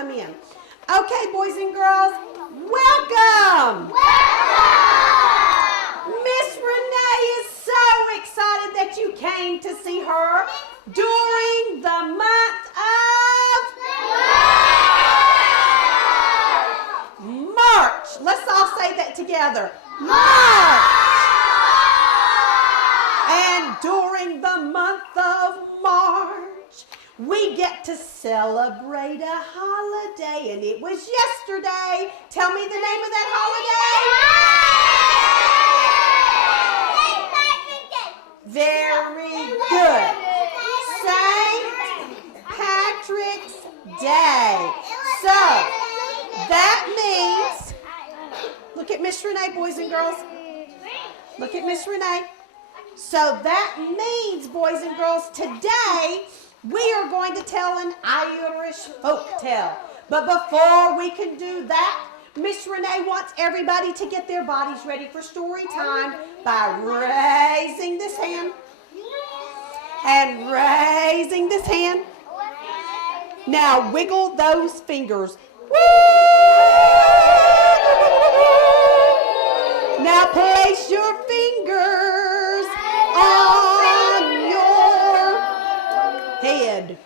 come in. Okay, boys and girls, welcome. Miss Renee is so excited that you came to see her during the month of March. Let's all say that together. March. And during the month of March, we get to celebrate a holiday, and it was yesterday. Tell me the name of that holiday. Very good. St. Patrick's Day. So, that means, look at Miss Renee, boys and girls. Look at Miss Renee. So that means, boys and girls, today we are going to tell an Irish folk tale. But before we can do that, Miss Renee wants everybody to get their bodies ready for story time by raising this hand and raising this hand. Now wiggle those fingers. Now place your fingers on your head.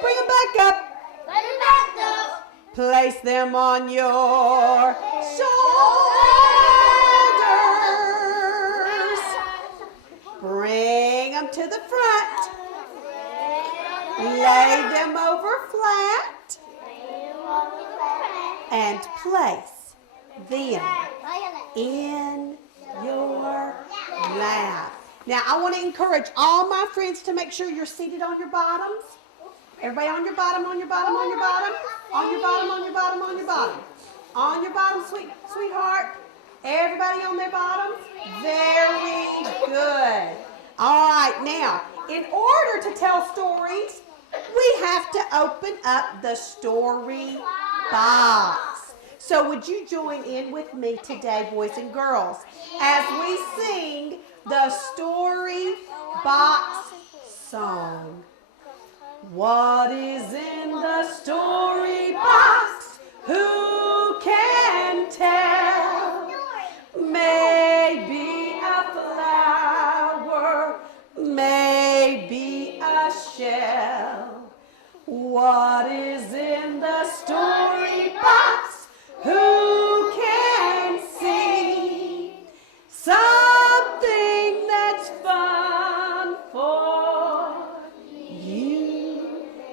Bring them back up. Place them on your shoulders. Bring them to the front. Lay them over flat. And place them in your lap. Now, I want to encourage all my friends to make sure you're seated on your bottoms. Everybody on your bottom, on your bottom, on your bottom, on your bottom, on your bottom, on your bottom. On your bottom, sweetheart. Everybody on their bottoms. Very good. All right, now, in order to tell stories, we have to open up the story box. So would you join in with me today, boys and girls, as we sing the story box song? What is in the story box? Who can tell? Maybe a flower, maybe a shell. What is in the story box? Who can see? Something that's fun for you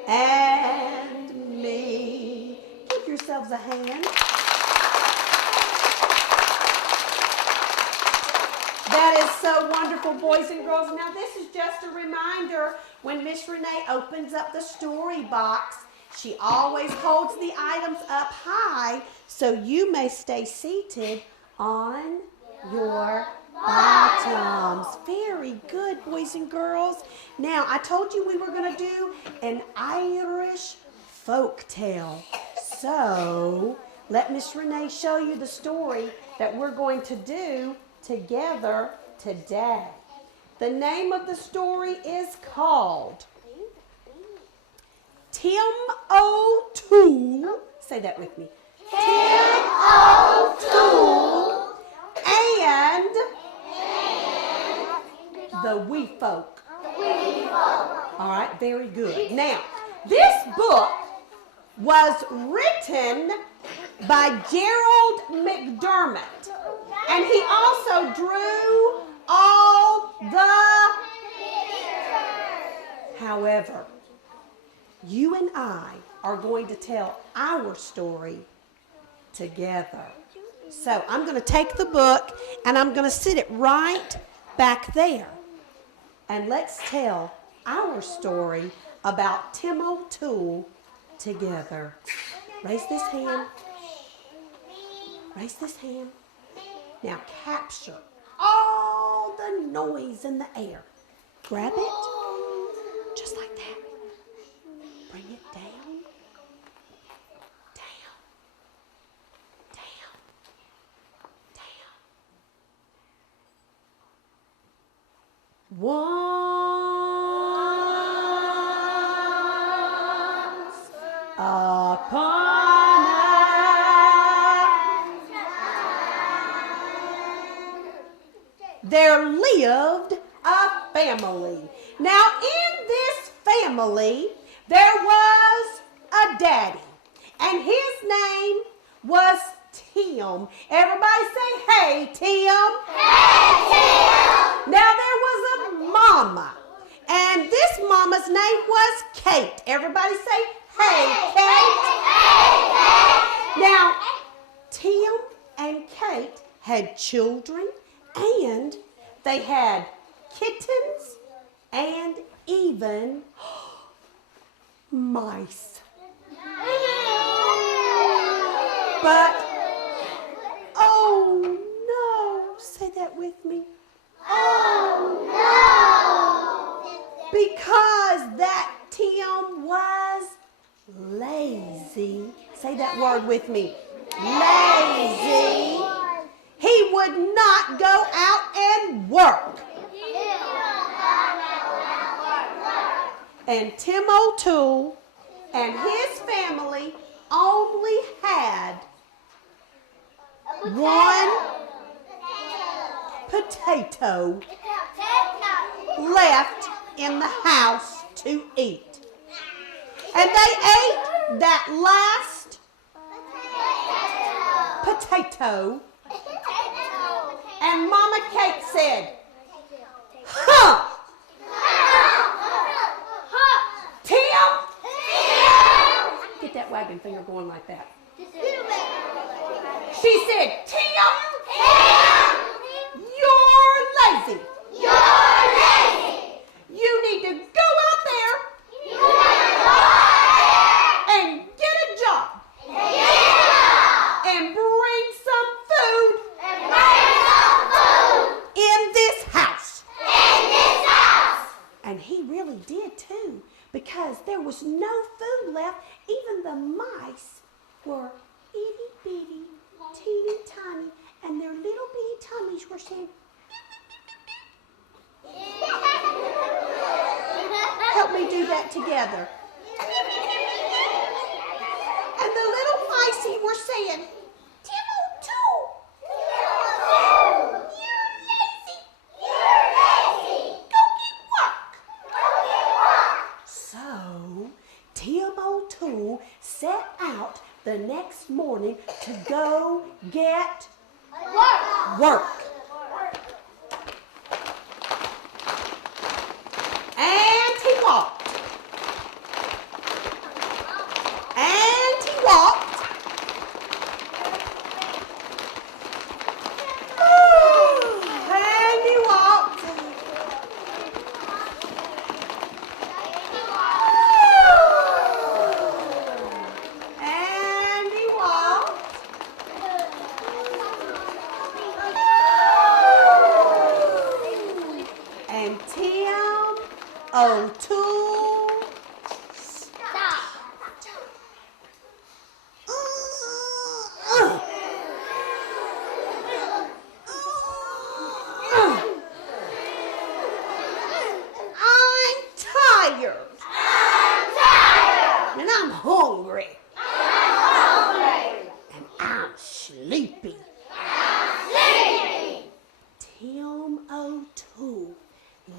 and me. Give yourselves a hand. That is so wonderful, boys and girls. Now, this is just a reminder, when Miss Renee opens up the story box, she always holds the items up high so you may stay seated on your bottoms. Very good, boys and girls. Now, I told you we were going to do an Irish folk tale. So, let Miss Renee show you the story that we're going to do together today. The name of the story is called Tim O'Toole. Say that with me. Tim O'Toole and the Wee Folk. All right, very good. Now, this book was written by Gerald McDermott, and he also drew all the pictures. However, you and I are going to tell our story together. So I'm going to take the book and I'm going to sit it right back there. And let's tell our story about Tim O'Toole together. Raise this hand. Raise this hand. Now capture all the noise in the air. Grab it, just like that. Bring it down, down, down, down. One, upon a there lived a family. Now in this family there was a daddy, and his name was Tim. Everybody say, hey, Tim. Hey, Tim. Now there was a mama, and this mama's name was Kate. Everybody say, hey, Kate. Hey, Kate. Now, Tim and Kate had children, and they had kittens and even mice. But, oh no, say that with me. Oh no! Because that Tim was lazy. Say that word with me. Lazy. He would not go out and work. And Tim O'Toole and his family only had one potato left in the house to eat. And they ate that last potato. And Mama Kate said, huh! Tim! Get that wagon finger going like that. She said, Tim! You're lazy. You're lazy. You need to go out there and get a job. And bring some food in this house. And he really did too, because there was no food left. Even the mice were itty bitty, teeny tiny, and their little bitty tummies were saying, help me do that together. And the little micey were saying, Tim O'Toole, you're lazy. Go get work. So Tim O'Toole set out the next morning to go get work. And he walked. And he walked. And he walked. And he walked. And Tim O'Toole stopped. I'm tired. And I'm hungry. And I'm sleepy. Tim O'Toole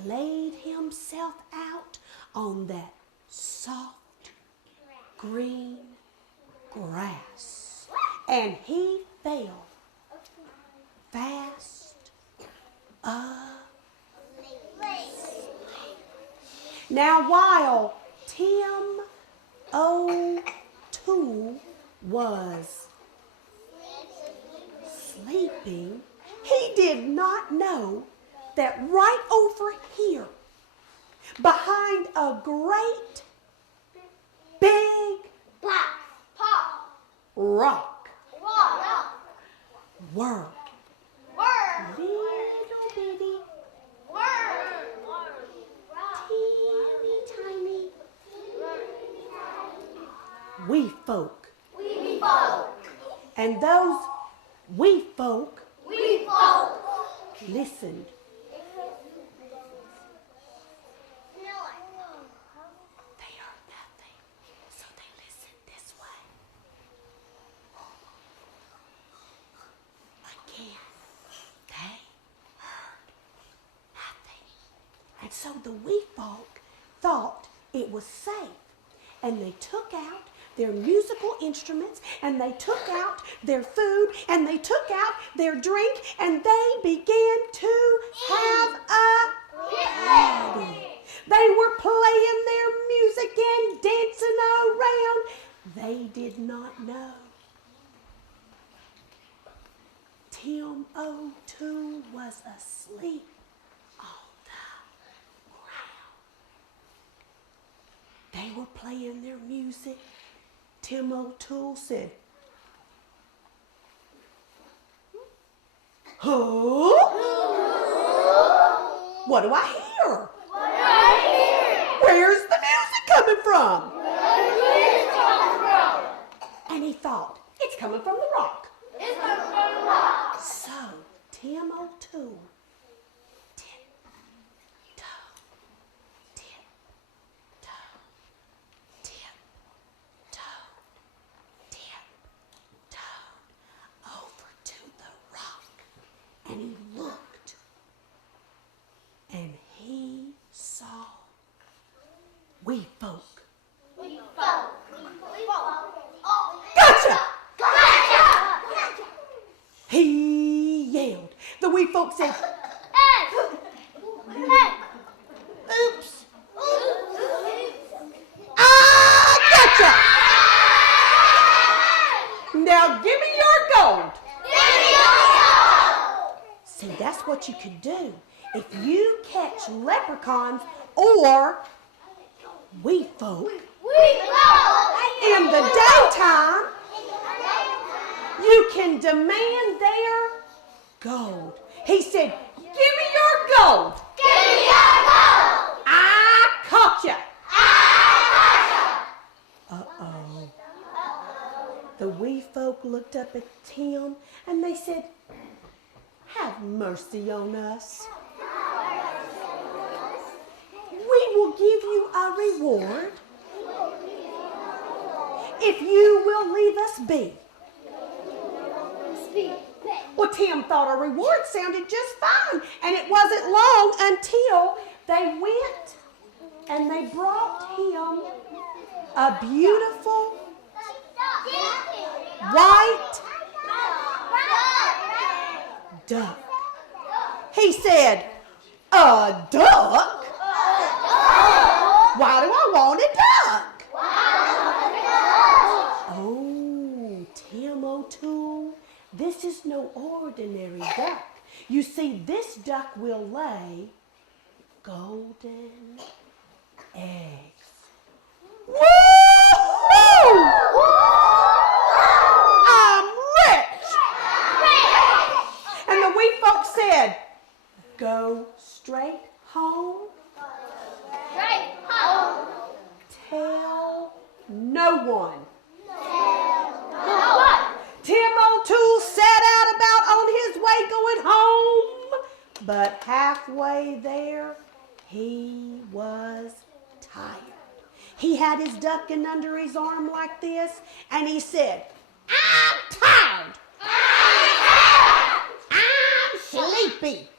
laid himself out on that soft green grass, and he fell fast asleep. Now while Tim O'Toole was sleeping, he did not know that right over here, behind a great big rock, were little bitty, teeny tiny wee folk. And those wee folk listened. They heard nothing, so they listened so the wee folk thought it was safe. And they took out their musical instruments, and they took out their food, and they took out their drink, and they began to have a party. They were playing their music and dancing around. They did not know Tim O'Toole was asleep on the ground. They were playing their music. Tim O'Toole said, "Who? What do I hear? Where's the music coming from?" And he thought, it's coming from the rock. So Tim O'Toole tiptoe, tiptoe, tiptoe, tiptoe over to the rock. And he looked, and he saw wee folk. Gotcha! He yelled. The wee folk said, "Oops! I gotcha! Now give me your gold." See, that's what you could do if you catch leprechauns or wee folk in the daytime. You can demand their gold. He said, "Give me your gold." "Give me your gold." "I caught you." Uh-oh. The wee folk looked up at Tim and they said, "Have mercy on us. We will give you a reward if you will leave us be." Well, Tim thought a reward sounded just fine, and it wasn't long until they went and they brought him a beautiful white duck. He said, "A duck? Why do I want a duck?" Oh, Tim O'Toole, this is no ordinary duck. You see, this duck will lay golden eggs. Woo-hoo! I'm rich! And the wee folks said, "Go straight home. Tell no one." Tim O'Toole set out about on his way going home, but halfway there, he was tired. He had his duck in under his arm like this, and he said, "I'm tired. I'm sleepy.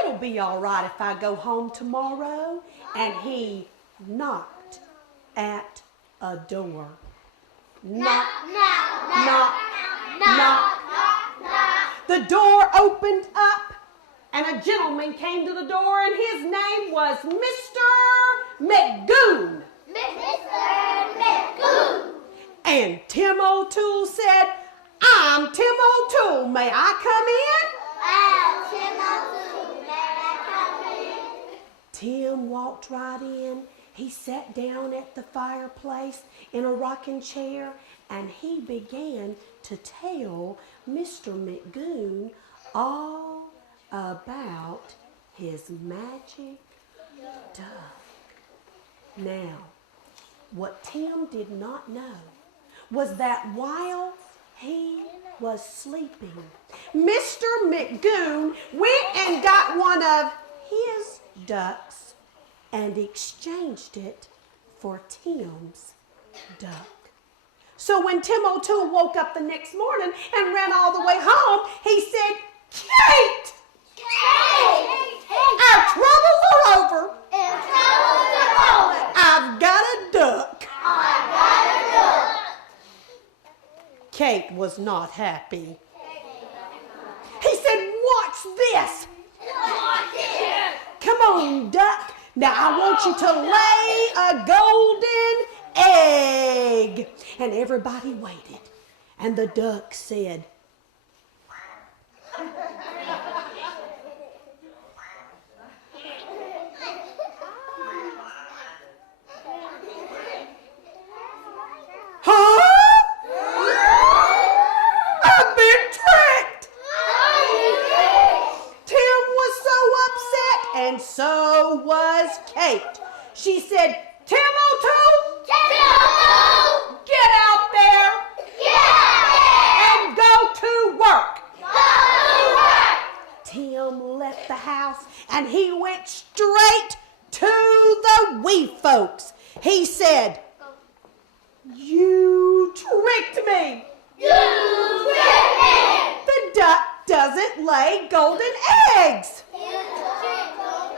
It'll be all right if I go home tomorrow." And he knocked at a door. Knock, knock, knock, knock. The door opened up, and a gentleman came to the door, and his name was Mr. McGoon. And Tim O'Toole said, "I'm Tim O'Toole. May I come in?" Tim walked right in. He sat down at the fireplace in a rocking chair, and he began to tell Mr. McGoon all about his magic duck. Now, what Tim did not know was that while he was sleeping, Mr. McGoon went and got one of his ducks and exchanged it for Tim's duck. So when Tim O'Toole woke up the next morning and ran all the way home, he said, "Kate! Kate! troubles are over. And troubles are over. I've got a duck. I've got a duck. Kate was not happy. He said, watch this. Watch it. Come on, duck. Now I want you to lay a golden egg. And everybody waited. And the duck said, huh? I've been tricked. Tim was so upset, and so was Kate. She said, Tim O'Toole, get out there and go to work. Tim left the house and he went straight to the wee folks. He said, you tricked me. The duck doesn't lay golden eggs.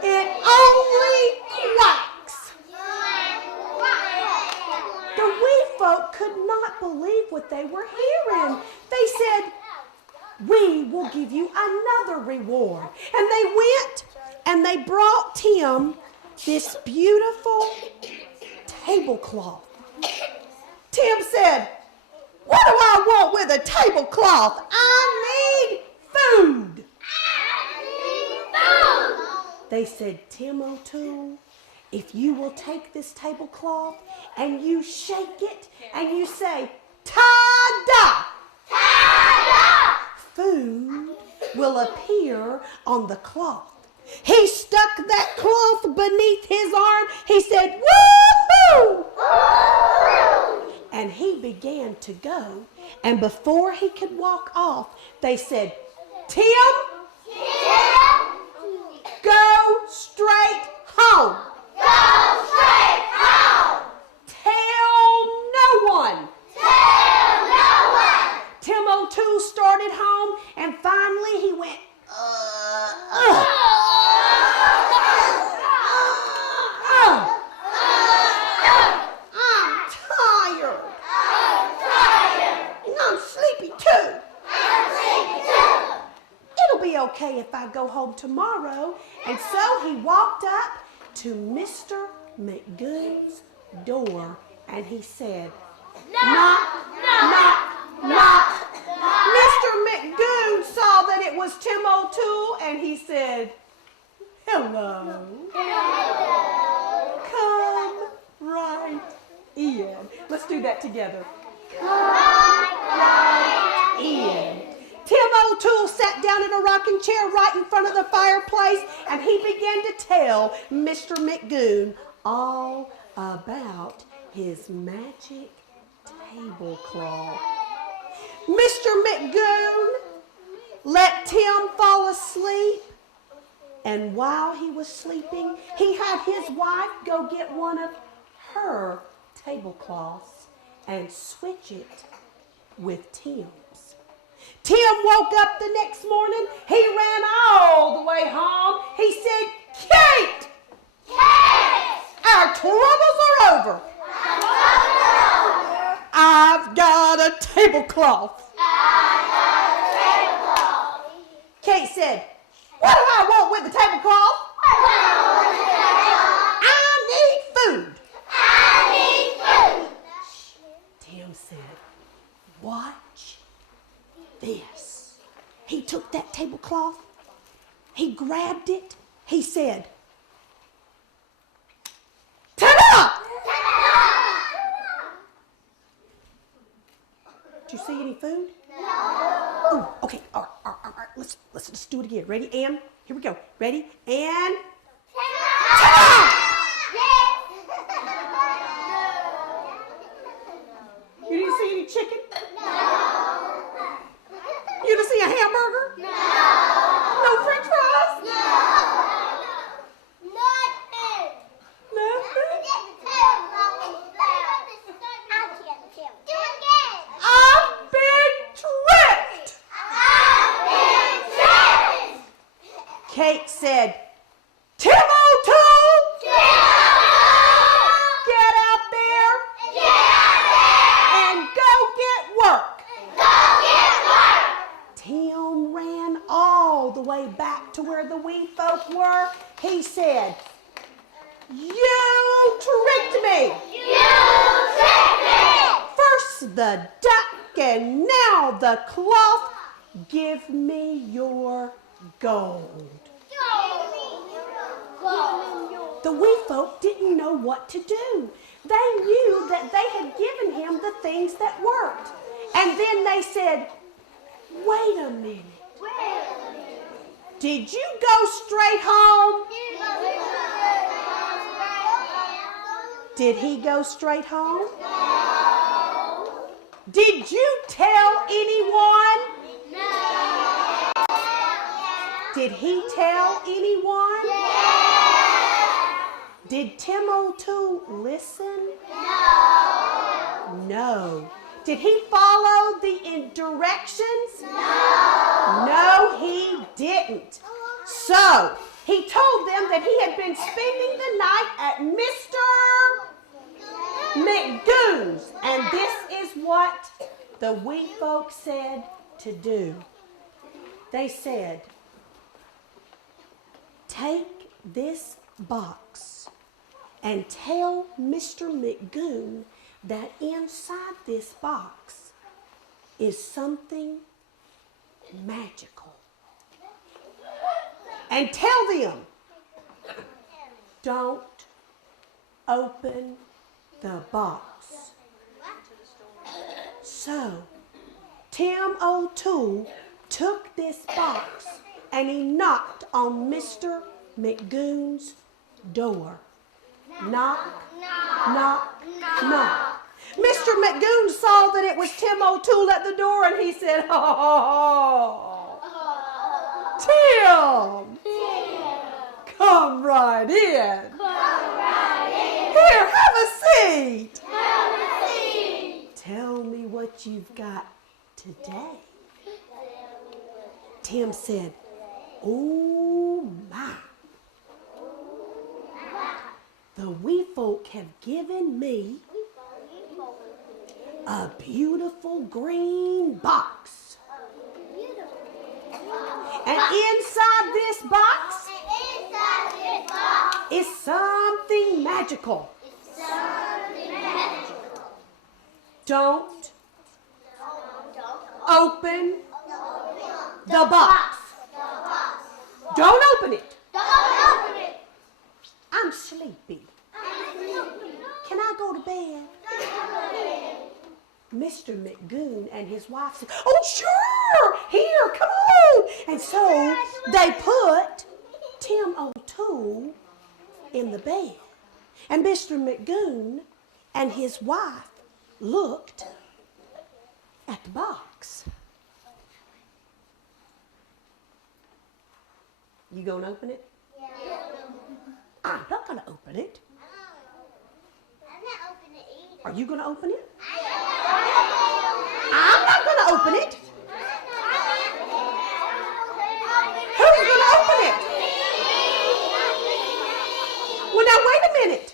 It only quacks. The wee folk could not believe what they were hearing. They said, we will give you another reward. And they went and they brought Tim this beautiful tablecloth. Tim said, what do I want with a tablecloth? I need food. They said, Tim O'Toole, if you will take this tablecloth and you shake it and you say, ta-da! Ta-da! Food will appear on the cloth. He stuck that cloth beneath his arm. He said, woo-hoo! And he began to go. And before he could walk off, they said, Tim, go straight home. Go straight home. Tell no one. Tell no one. Tim O'Toole started home, and finally he went, I'm tired. And I'm sleepy too. It'll be okay if I go home tomorrow. And so he walked up to Mr. McGoon's door and he said, knock, knock, knock. Mr. McGoon saw that it was Tim O'Toole and he said, hello. Come right in. Let's do that together. Come right in. Tim O'Toole sat down in a rocking chair right in front of the fireplace and he began to tell Mr. McGoon all about his magic tablecloth. Mr. McGoon let Tim fall asleep, and while he was sleeping, he had his wife go get one of her tablecloths and switch it with Tim's. Tim woke up the next morning. He ran all the way home. He said, Kate! Kate! Our troubles are over. I've got a tablecloth. Kate said, what do I want with the tablecloth? I need food. Tim said, watch this. He took that tablecloth. He grabbed it. He said, ta-da! Did you see any food? No. Ooh, okay. All right. Let's just do it again. Ready? And here we go. Ready? And ta-da! You didn't see any chicken? No. You didn't see a hamburger? No. No French fries? No. I've been tricked. Kate said, Tim both were? He said, "You tricked me. You tricked me. First the duck and now the cloth. Give me your gold." The wee folk didn't know what to do. They knew that they had given him the things that worked. And then they said, "Wait a minute. Did you go straight home?" Did he go straight home? No. Did you tell anyone? No. Did he tell anyone? Yes. Did Tim O'Toole listen? No. No. Did he follow the directions? No. No, he didn't. So, he told them that he had been spending the night at Mr. McGoon's. And this is what the wee folk said to do. They said, "Take this box and tell Mr. McGoon that inside this box is something magical. And tell them, don't open the box." So, Tim O'Toole took this box and he knocked on Mr. McGoon's door. Knock, knock, knock. Mr. McGoon saw that it was Tim O'Toole at the door and he said, "Oh, Tim, come right in. Here, have a seat. Tell me what you've got today." Tim said, "Oh my. The wee folk have given me a beautiful green box. And inside this box is something magical. Don't open the box. Don't open it. I'm sleepy. Can I go to bed?" Mr. McGoon and his wife said, "Oh, sure. Here, come on." And so they put Tim O'Toole in the bed. And Mr. McGoon and his wife looked at the box. You gonna open it? I'm not gonna open it. Are you gonna open it? I'm not gonna open it. Who's gonna open it? Well, now wait a minute.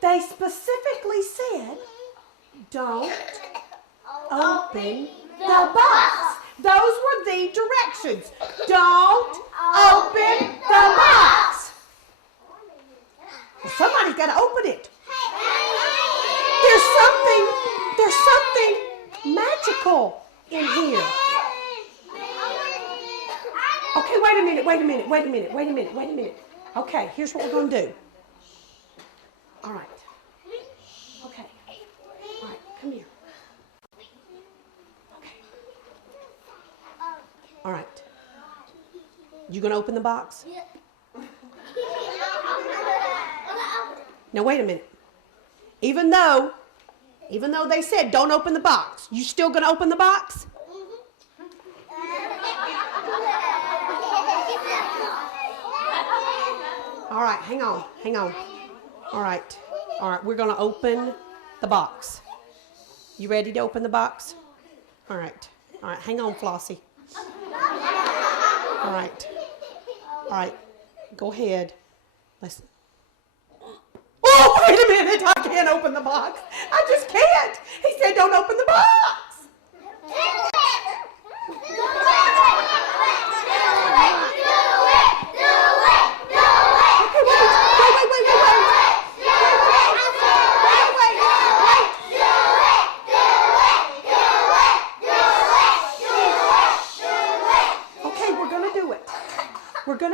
They specifically said, "Don't open the box." Those were the directions. Don't open the box. Well, somebody's got to open it. There's something magical in here. Okay, wait a minute. Okay, here's what we're going to do. All right. Okay. All right, come here. Okay. All right. You going to open the box? Now, wait a minute. Even though they said don't open the box, you still going to open the box? All right, hang on. All right, we're going to open the box. You ready to open the box? All right, hang on, Flossie. All right, go ahead. Listen. Oh, wait a minute, I can't open the box. I just can't. He said don't open the box.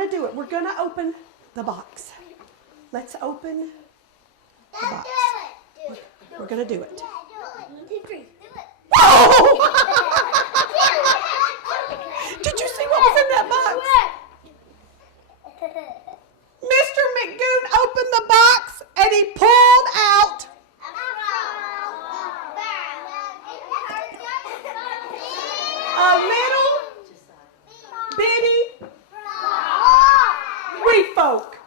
to do it. We're going to open the box. Let's open the box. We're going to do it. Oh! Did you see what was in that box? Mr. McGoon opened the box and he pulled out a little bitty wee folk.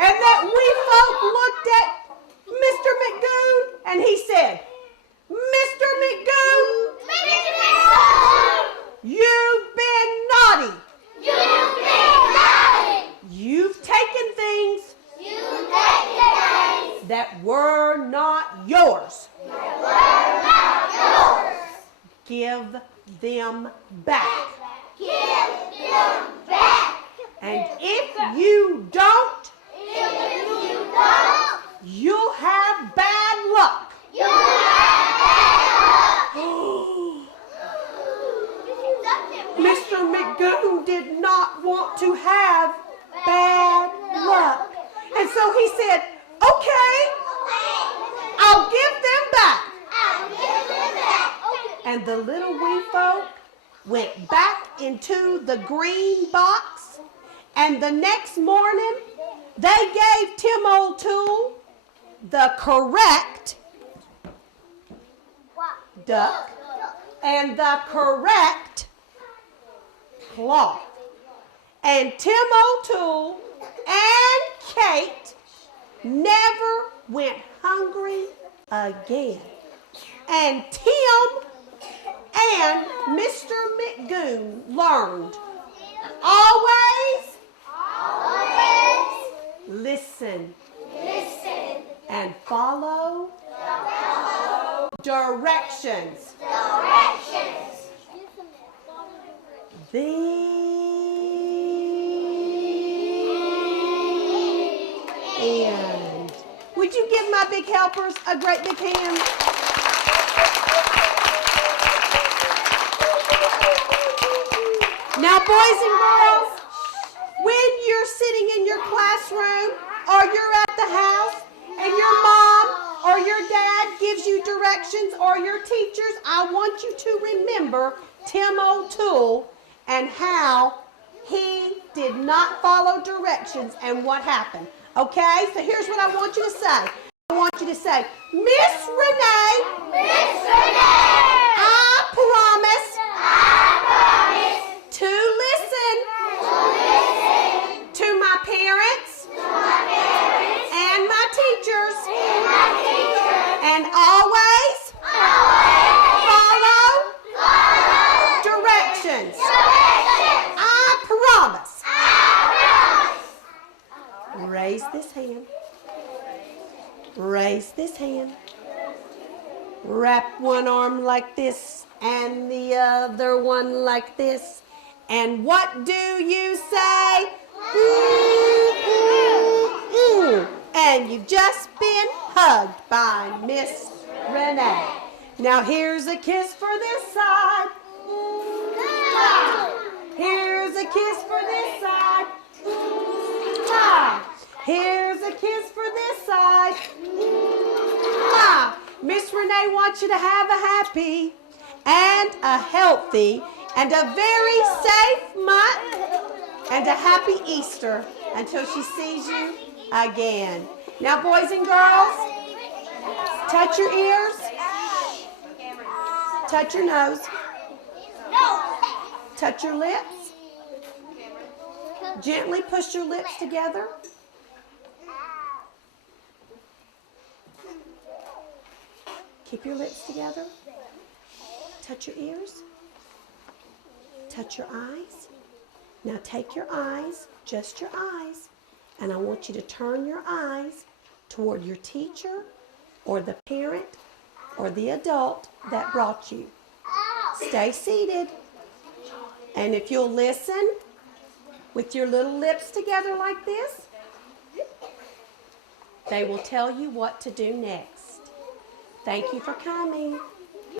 And that wee folk looked at Mr. McGoon and he said, Mr. McGoon, you've been naughty. You've taken things that were not yours. Give them back. And if you don't, you'll have bad luck. Mr. McGoon did not want to have bad luck. And so he said, okay, I'll give them back. And the little wee folk went back into the green box. And the next morning, they gave Tim O'Toole the correct duck and the correct cloth. And Tim O'Toole and Kate never went hungry again. And Tim and Mr. McGoon learned always listen and follow directions. The end. Would you give my big helpers a great big hand? Now, boys and girls, when you're sitting in your classroom or you're at the house and your mom or your dad gives you directions or your teachers, I want you to remember Tim O'Toole and how he did not follow directions and what happened. Okay, so here's what I want you to say. I want you to say, Miss Renee, I promise to listen to my parents and my teachers and always follow directions. I promise. Raise this hand. Raise this hand. Wrap one arm like this and the other one like this. And what do you say? And you've just been hugged by Miss Renee. Now here's a kiss for this side. Here's a kiss for this side. Here's a kiss for this side. Miss Renee wants you to have a happy and a healthy and a very safe month and a happy Easter until she sees you again. Now, boys and girls, touch your ears, touch your nose, touch your lips, gently push your lips together. Keep your lips together. Touch your ears. Touch your eyes. Now take your eyes, just your eyes, and I want you to turn your eyes toward your teacher or the parent or the adult that brought you. Stay seated. And if you'll listen with your little lips together like this, they will tell you what to do next. Thank you for coming.